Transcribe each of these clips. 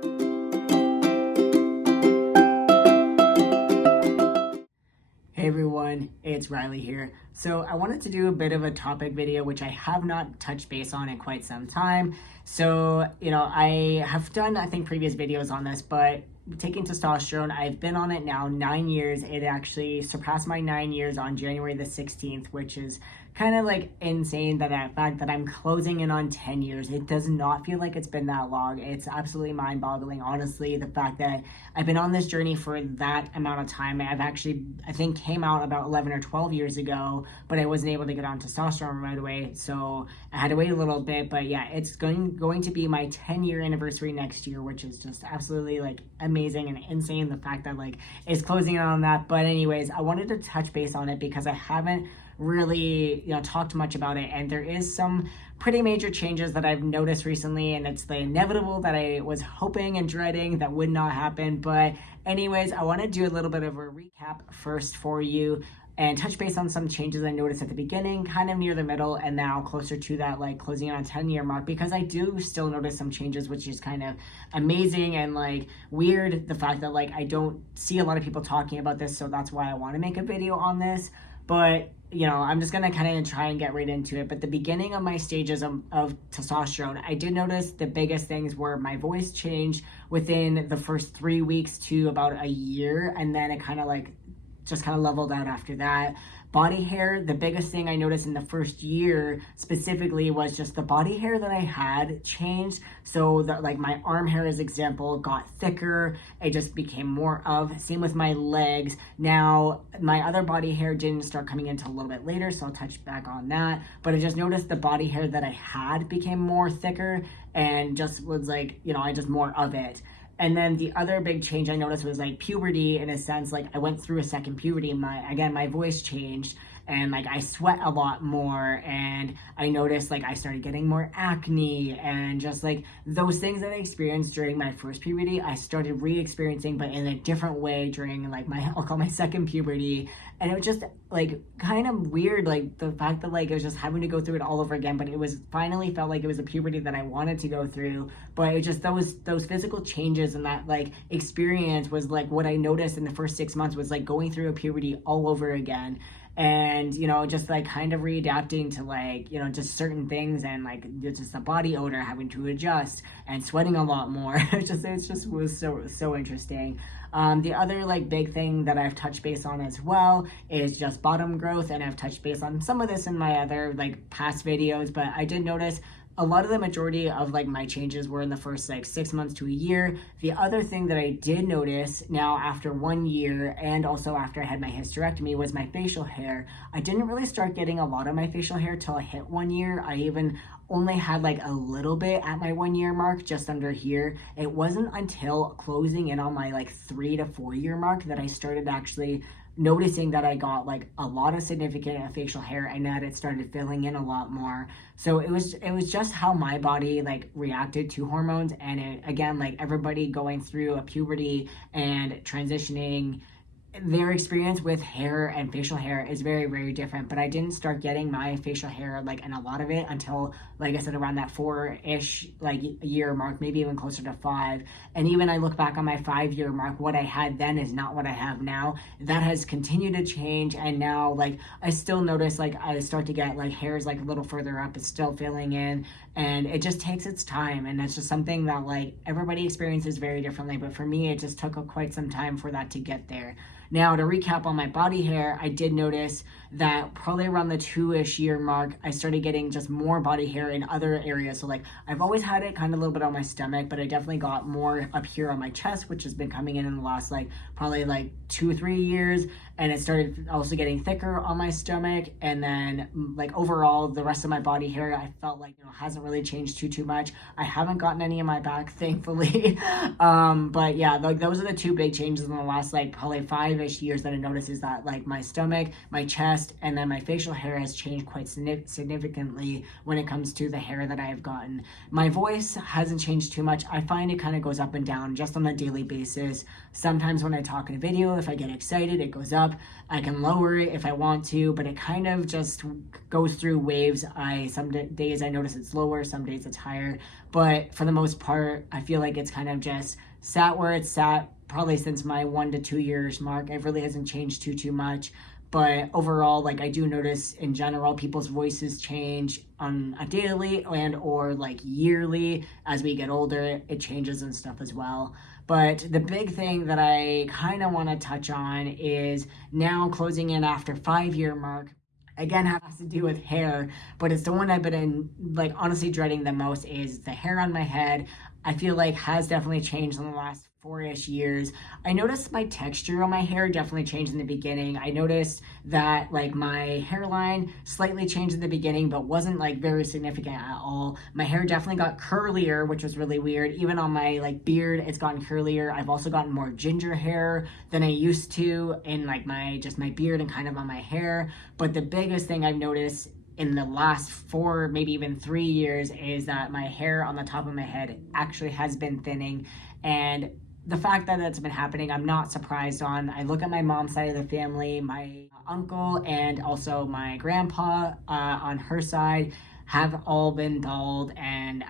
Hey everyone, it's Riley here. So I wanted to do a bit of a topic video which I have not touched base on in quite some time. So, I have done, I think, previous videos on this, but taking testosterone, I've been on it now 9 years. It actually surpassed my 9 years on January the 16th, which is kind of like insane that the fact that I'm closing in on 10 years. It does not feel like it's been that long. It's absolutely mind-boggling, honestly, the fact that I've been on this journey for that amount of time. I've actually, I think, came out about 11 or 12 years ago, but I wasn't able to get on testosterone right away, so I had to wait a little bit. But yeah, it's going to be my 10-year anniversary next year, which is just absolutely like amazing and insane, the fact that like it's closing in on that. But anyways, I wanted to touch base on it because I haven't really talked much about it, and there is some pretty major changes that I've noticed recently, and it's the inevitable that I was hoping and dreading that would not happen. But anyways, I want to do a little bit of a recap first for you and touch base on some changes I noticed at the beginning, kind of near the middle, and now closer to that like closing on a 10-year mark, because I do still notice some changes, which is kind of amazing and like weird, the fact that like I don't see a lot of people talking about this, so that's why I want to make a video on this. But I'm just gonna kind of try and get right into it. But the beginning of my stages of testosterone, I did notice the biggest things were my voice changed within the first 3 weeks to about a year, and then it kind of like just kind of leveled out after that. Body hair, the biggest thing I noticed in the first year specifically was just the body hair that I had changed. So that, like, my arm hair, as example, got thicker. It just became more of. Same with my legs. Now, my other body hair didn't start coming in until a little bit later, so I'll touch back on that. But I just noticed the body hair that I had became more thicker and just was like, I just more of it. And then the other big change I noticed was like puberty, in a sense. Like I went through a second puberty, and my voice changed, and like I sweat a lot more, and I noticed like I started getting more acne, and just like those things that I experienced during my first puberty, I started re-experiencing, but in a different way during like I'll call my second puberty. And it was just like kind of weird, like the fact that like I was just having to go through it all over again, but it was finally felt like it was a puberty that I wanted to go through. But it just those physical changes and that like experience was like what I noticed in the first 6 months was like going through a puberty all over again. And just like kind of readapting to like just certain things, and like just the body odor, having to adjust and sweating a lot more. it just was so interesting. The other like big thing that I've touched base on as well is just bottom growth, and I've touched base on some of this in my other like past videos, but I did notice a lot of the majority of like my changes were in the first like 6 months to a year. The other thing that I did notice now after 1 year, and also after I had my hysterectomy, was my facial hair. I didn't really start getting a lot of my facial hair till I hit 1 year. I even only had like a little bit at my 1 year mark, just under here. It wasn't until closing in on my like 3 to 4 year mark that I started actually noticing that I got like a lot of significant facial hair, and that it started filling in a lot more. So it was just how my body like reacted to hormones. And it, again, like everybody going through a puberty and transitioning, their experience with hair and facial hair is very, very different. But I didn't start getting my facial hair like, and a lot of it, until like I said, around that 4-ish like year mark, maybe even closer to 5. And even I look back on my 5-year mark, what I had then is not what I have now. That has continued to change, and now like I still notice like I start to get like hairs like a little further up. It's still filling in, and it just takes its time, and that's just something that like everybody experiences very differently. But for me, it just took quite some time for that to get there. Now, to recap on my body hair, I did notice that probably around the 2-ish year mark, I started getting just more body hair in other areas. So like I've always had it kind of a little bit on my stomach, but I definitely got more up here on my chest, which has been coming in the last like probably like 2 or 3 years. And it started also getting thicker on my stomach. And then like overall, the rest of my body hair, I felt like, hasn't really changed too much. I haven't gotten any in my back, thankfully. But yeah, like those are the two big changes in the last like probably 5 5-ish years that I noticed is that like my stomach, my chest, and then my facial hair has changed quite significantly when it comes to the hair that I have gotten. My voice hasn't changed too much. I find it kind of goes up and down just on a daily basis. Sometimes when I talk in a video, if I get excited, it goes up. I can lower it if I want to, but it kind of just goes through waves. Some days I notice it's lower, some days it's higher, but for the most part, I feel like it's kind of just sat where it's sat probably since my 1 to 2 years mark. It really hasn't changed too much. But overall, like I do notice in general, people's voices change on a daily and or like yearly. As we get older, it changes and stuff as well. But the big thing that I kind of want to touch on is now closing in after 5-year mark. Again, has to do with hair, but it's the one I've been like honestly dreading the most is the hair on my head. I feel like has definitely changed in the last 4-ish years. I noticed my texture on my hair definitely changed in the beginning. I noticed that like my hairline slightly changed in the beginning, but wasn't like very significant at all. My hair definitely got curlier, which was really weird. Even on my like beard, it's gotten curlier. I've also gotten more ginger hair than I used to in like my beard and kind of on my hair. But the biggest thing I've noticed in the last 4, maybe even 3 years is that my hair on the top of my head actually has been thinning. And the fact that that's been happening, I'm not surprised on. I look at my mom's side of the family, my uncle and also my grandpa on her side have all been bald, and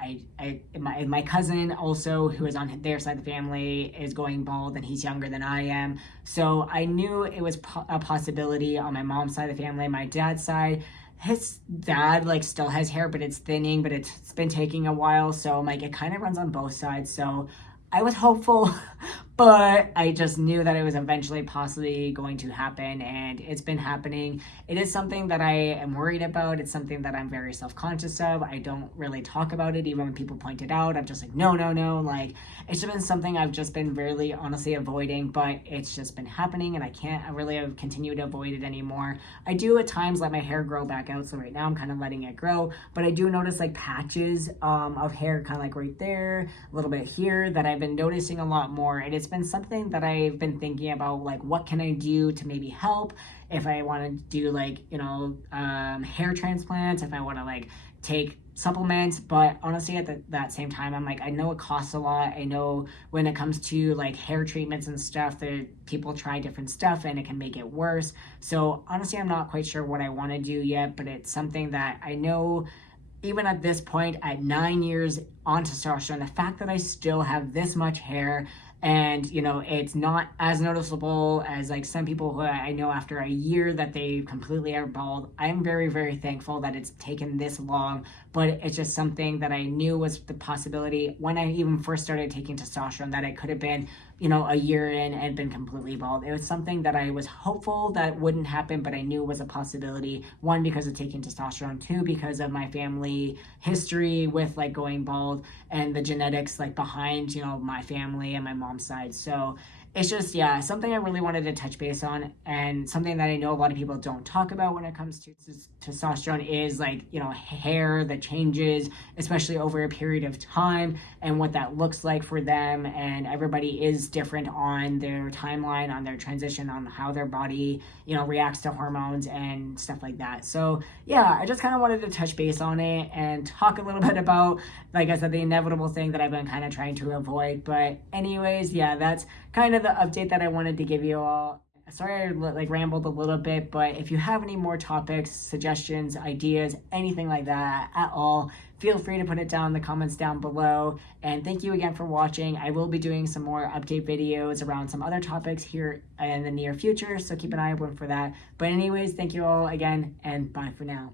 my cousin also, who is on their side of the family, is going bald, and he's younger than I am. So I knew it was a possibility on my mom's side of the family. My dad's side, his dad like still has hair, but it's thinning, but it's been taking a while. So like it kind of runs on both sides. So I was hopeful, but I just knew that it was eventually possibly going to happen, and it's been happening. It is something that I am worried about. It's something that I'm very self-conscious of. I don't really talk about it, even when people point it out. I'm just like, no. Like, it's just been something I've just been really honestly avoiding, but it's just been happening, and I can't really continue to avoid it anymore. I do at times let my hair grow back out, so right now I'm kind of letting it grow, but I do notice like patches of hair kind of like right there, a little bit here, that I've been noticing a lot more, and it's been something that I've been thinking about, like what can I do to maybe help if I want to do like, hair transplants, if I want to like take supplements. But honestly at that same time, I'm like, I know it costs a lot. I know when it comes to like hair treatments and stuff, that people try different stuff and it can make it worse. So honestly, I'm not quite sure what I want to do yet, but it's something that I know. Even at this point, at 9 years on testosterone, the fact that I still have this much hair, and it's not as noticeable as like some people who I know after a year that they completely are bald. I'm very, very thankful that it's taken this long, but it's just something that I knew was the possibility when I even first started taking testosterone, that it could have been a year in and been completely bald. It was something that I was hopeful that wouldn't happen, but I knew was a possibility. 1, because of taking testosterone. 2, because of my family history with like going bald and the genetics like behind, my family and my mom's side. So it's just, something I really wanted to touch base on, and something that I know a lot of people don't talk about when it comes to testosterone is like, hair that changes, especially over a period of time, and what that looks like for them. And everybody is different on their timeline, on their transition, on how their body, reacts to hormones and stuff like that. So I just kind of wanted to touch base on it and talk a little bit about, like I said, the inevitable thing that I've been kind of trying to avoid. But anyways, that's kind of the update that I wanted to give you all. Sorry I like rambled a little bit, but if you have any more topics, suggestions, ideas, anything like that at all, feel free to put it down in the comments down below. And thank you again for watching. I will be doing some more update videos around some other topics here in the near future, so keep an eye open for that. But anyways, thank you all again, and bye for now.